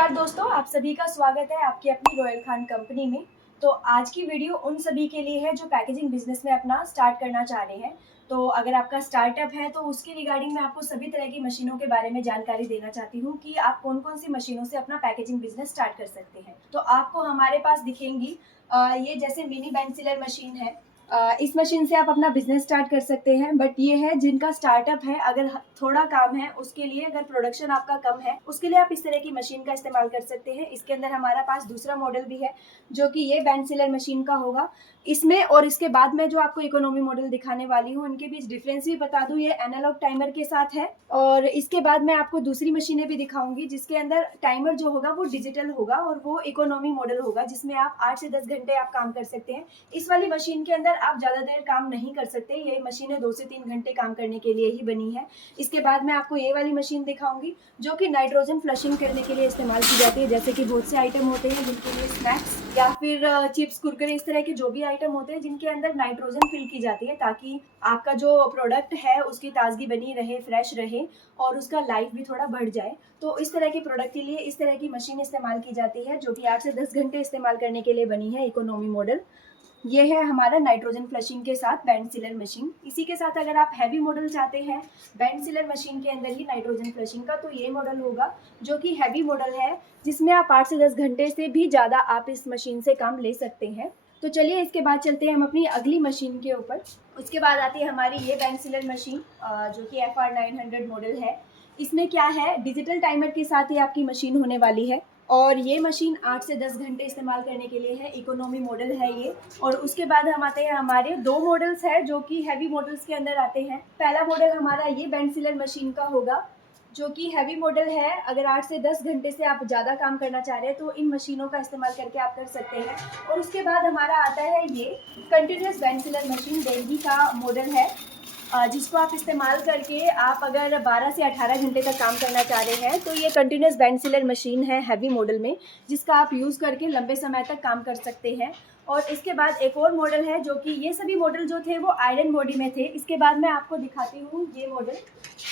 नमस्कार दोस्तों, आप सभी का स्वागत है आपकी अपनी रॉयल खान कंपनी में। तो आज की वीडियो उन सभी के लिए है जो पैकेजिंग बिजनेस में अपना स्टार्ट करना चाह रहे हैं। तो अगर आपका स्टार्टअप है तो उसके रिगार्डिंग मैं आपको सभी तरह की मशीनों के बारे में जानकारी देना चाहती हूँ कि आप कौन कौन सी मशीनों से अपना पैकेजिंग बिजनेस स्टार्ट कर सकते हैं। तो आपको हमारे पास दिखेंगी ये जैसे मिनी बेंच सीलर मशीन है। इस मशीन से आप अपना बिजनेस स्टार्ट कर सकते हैं, बट ये है जिनका स्टार्टअप है, अगर थोड़ा काम है उसके लिए, अगर प्रोडक्शन आपका कम है उसके लिए आप इस तरह की मशीन का इस्तेमाल कर सकते हैं। इसके अंदर हमारा पास दूसरा मॉडल भी है जो कि ये बेंच सीलर मशीन का होगा। इसमें और इसके बाद में जो आपको इकोनॉमी मॉडल दिखाने वाली हूँ उनके बीच डिफरेंस भी बता दूँ। ये एनालॉग टाइमर के साथ है और इसके बाद मैं आपको दूसरी मशीनें भी दिखाऊंगी जिसके अंदर टाइमर जो होगा वो डिजिटल होगा और वो इकोनॉमी मॉडल होगा जिसमें आप 8 से 10 घंटे आप काम कर सकते हैं। इस वाली मशीन के अंदर आप ज़्यादा देर काम नहीं कर सकते, ये मशीनें 2 से 3 घंटे काम करने के लिए ही बनी है। इसके बाद मैं आपको ये वाली मशीन दिखाऊंगी जो कि नाइट्रोजन फ्लशिंग करने के लिए इस्तेमाल की जाती है। जैसे कि बहुत से आइटम होते हैं जिनके लिए स्नैक्स या फिर चिप्स कुरकुरे इस तरह के जो भी आइटम होते हैं जिनके अंदर नाइट्रोजन फिल की जाती है ताकि आपका जो प्रोडक्ट है उसकी ताजगी बनी रहे, फ्रेश रहे और उसका लाइफ भी थोड़ा बढ़ जाए। तो इस तरह के प्रोडक्ट के लिए इस तरह की मशीन इस्तेमाल की जाती है जो कि 8 से 10 घंटे इस्तेमाल करने के लिए बनी है, इकोनॉमी मॉडल। ये है हमारा नाइट्रोजन फ्लशिंग के साथ बेंच सीलर मशीन। इसी के साथ अगर आप हैवी मॉडल चाहते हैं बेंच सीलर मशीन के अंदर ही नाइट्रोजन फ्लशिंग का, तो ये मॉडल होगा जो कि हैवी मॉडल है जिसमें आप 8 से 10 घंटे से भी ज़्यादा आप इस मशीन से काम ले सकते हैं। तो चलिए इसके बाद चलते हैं हम अपनी अगली मशीन के ऊपर। उसके बाद आती है हमारी ये बेंच सीलर मशीन जो कि FR900 मॉडल है। इसमें क्या है, डिजिटल टाइमर के साथ ही आपकी मशीन होने वाली है और ये मशीन 8 से 10 घंटे इस्तेमाल करने के लिए है, इकोनॉमी मॉडल है ये। और उसके बाद हम आते हैं, हमारे दो मॉडल्स हैं जो कि हैवी मॉडल्स के अंदर आते हैं। पहला मॉडल हमारा ये बेंच सीलर मशीन का होगा जो कि हैवी मॉडल है। अगर 8 से 10 घंटे से आप ज़्यादा काम करना चाह रहे हैं तो इन मशीनों का इस्तेमाल करके आप कर सकते हैं। और उसके बाद हमारा आता है ये continuous bench sealer machine, dinghy का मॉडल है जिसको आप इस्तेमाल करके आप अगर 12 से 18 घंटे तक काम करना चाह रहे हैं तो ये कंटिन्यूस बेंच सीलर मशीन है हैवी मॉडल में, जिसका आप यूज़ करके लंबे समय तक काम कर सकते हैं। और इसके बाद एक और मॉडल है जो कि, ये सभी मॉडल जो थे वो आयरन बॉडी में थे। इसके बाद मैं आपको दिखाती हूँ ये मॉडल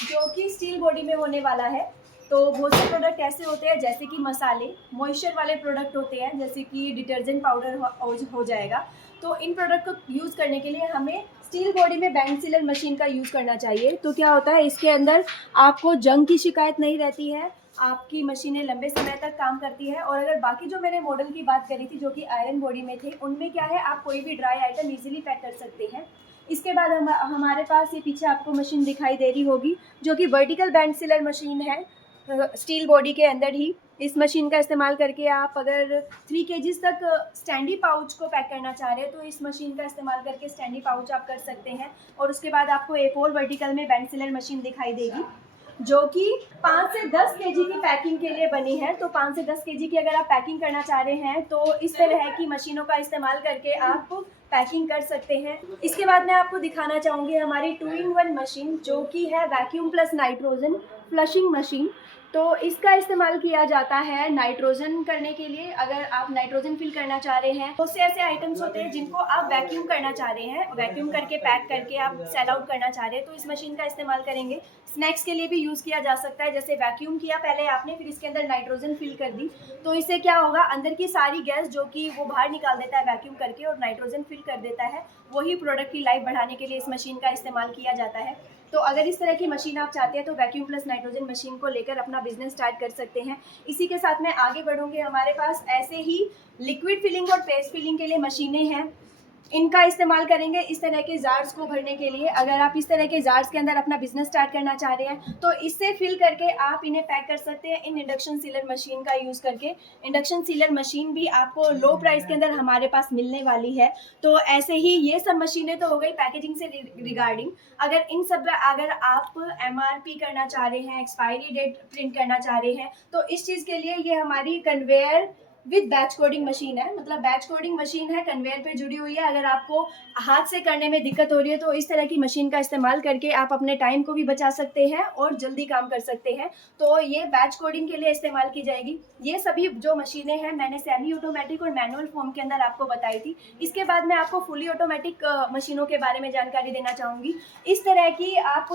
जो कि स्टील बॉडी में होने वाला है। तो बहुत से प्रोडक्ट ऐसे होते हैं जैसे कि मसाले, मॉइस्चर वाले प्रोडक्ट होते हैं जैसे कि डिटर्जेंट पाउडर हो जाएगा। तो इन प्रोडक्ट को यूज़ करने के लिए हमें स्टील बॉडी में बेंच सीलर मशीन का यूज़ करना चाहिए। तो क्या होता है, इसके अंदर आपको जंग की शिकायत नहीं रहती है, आपकी मशीनें लंबे समय तक काम करती है। और अगर बाकी जो मैंने मॉडल की बात करी थी जो कि आयरन बॉडी में थे, उनमें क्या है, आप कोई भी ड्राई आइटम इजीली पैक कर सकते हैं। इसके बाद हमारे पास ये पीछे आपको मशीन दिखाई दे रही होगी जो कि वर्टिकल बेंच सीलर मशीन है, स्टील बॉडी के अंदर ही। इस मशीन का इस्तेमाल करके आप अगर 3 केजीज तक स्टैंडी पाउच को पैक करना चाह रहे हैं तो इस मशीन का इस्तेमाल करके स्टैंडी पाउच आप कर सकते हैं। और उसके बाद आपको एक और वर्टिकल में बेंच सीलर मशीन दिखाई देगी जो कि 5 से 10 केजी की पैकिंग के लिए बनी है। तो 5 से 10 केजी की अगर आप पैकिंग करना चाह रहे हैं तो इस तरह की मशीनों का इस्तेमाल करके आप पैकिंग कर सकते हैं। इसके बाद मैं आपको दिखाना चाहूँगी हमारी 2-in-1 मशीन जो कि है vacuum plus nitrogen flushing machine. तो इसका इस्तेमाल किया जाता है नाइट्रोजन करने के लिए। अगर आप नाइट्रोजन फिल करना चाह रहे हैं, बहुत से ऐसे आइटम्स होते हैं जिनको आप वैक्यूम करना चाह रहे हैं, वैक्यूम करके पैक करके आप सेल आउट करना चाह रहे हैं तो इस मशीन का इस्तेमाल करेंगे। स्नैक्स के लिए भी यूज़ किया जा सकता है, जैसे वैक्यूम किया पहले आपने, फिर इसके अंदर नाइट्रोजन फिल कर दी तो इससे क्या होगा, अंदर की सारी गैस जो कि वो बाहर निकाल देता है वैक्यूम करके और नाइट्रोजन फिल कर देता है। वही प्रोडक्ट की लाइफ बढ़ाने के लिए इस मशीन का इस्तेमाल किया जाता है। तो अगर इस तरह की मशीन आप चाहते हैं तो वैक्यूम प्लस नाइट्रोजन मशीन को लेकर अपना बिजनेस स्टार्ट कर सकते हैं। इसी के साथ मैं आगे बढ़ूंगी, हमारे पास ऐसे ही लिक्विड फिलिंग और पेस्ट फिलिंग के लिए मशीनें हैं, इनका इस्तेमाल करेंगे इस तरह के जार्स को भरने के लिए। अगर आप इस तरह के जार्स के अंदर अपना बिजनेस स्टार्ट करना चाह रहे हैं तो इससे फिल करके आप इन्हें पैक कर सकते हैं इन इंडक्शन सीलर मशीन का यूज़ करके। इंडक्शन सीलर मशीन भी आपको लो प्राइस के अंदर हमारे पास मिलने वाली है। तो ऐसे ही ये सब मशीनें तो हो गई पैकेजिंग से रिगार्डिंग। अगर आप MRP करना चाह रहे हैं, एक्सपायरी डेट प्रिंट करना चाह रहे हैं, तो इस चीज़ के लिए ये हमारी conveyor with batch coding machine है। मतलब बैच कोडिंग मशीन है, कन्वेयर पे जुड़ी हुई है। अगर आपको हाथ से करने में दिक्कत हो रही है तो इस तरह की मशीन का इस्तेमाल करके आप अपने टाइम को भी बचा सकते हैं और जल्दी काम कर सकते हैं। तो ये बैच कोडिंग के लिए इस्तेमाल की जाएगी। ये सभी जो मशीनें हैं मैंने सेमी ऑटोमेटिक और मैनुअल फॉर्म के अंदर आपको बताई थी। इसके बाद मैं आपको फुली ऑटोमेटिक मशीनों के बारे में जानकारी देना चाहूँगी। इस तरह की आप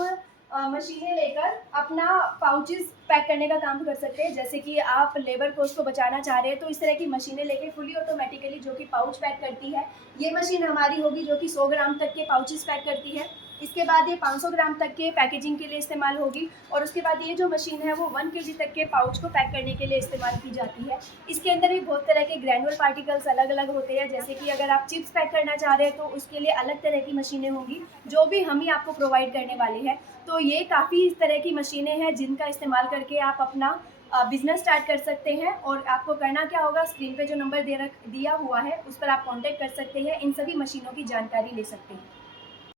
मशीनें लेकर अपना पाउचेस पैक करने का काम कर सकते हैं। जैसे कि आप लेबर कॉस्ट को बचाना चाह रहे हैं तो इस तरह की मशीनें लेके फुली ऑटोमेटिकली जो कि पाउच पैक करती है, ये मशीन हमारी होगी जो कि 100 ग्राम तक के पाउचेस पैक करती है। इसके बाद ये 500 ग्राम तक के पैकेजिंग के लिए इस्तेमाल होगी और उसके बाद ये जो मशीन है वो 1 केजी तक के पाउच को पैक करने के लिए इस्तेमाल की जाती है। इसके अंदर भी बहुत तरह के ग्रैनुअल पार्टिकल्स अलग अलग होते हैं। जैसे कि अगर आप चिप्स पैक करना चाह रहे हैं तो उसके लिए अलग तरह की मशीनें होंगी जो भी हम ही आपको प्रोवाइड करने वाले हैं। तो ये काफ़ी इस तरह की मशीनें हैं जिनका इस्तेमाल करके आप अपना बिज़नेस स्टार्ट कर सकते हैं। और आपको करना क्या होगा, स्क्रीन पे जो नंबर दिया हुआ है उस पर आप कॉन्टैक्ट कर सकते हैं, इन सभी मशीनों की जानकारी ले सकते हैं।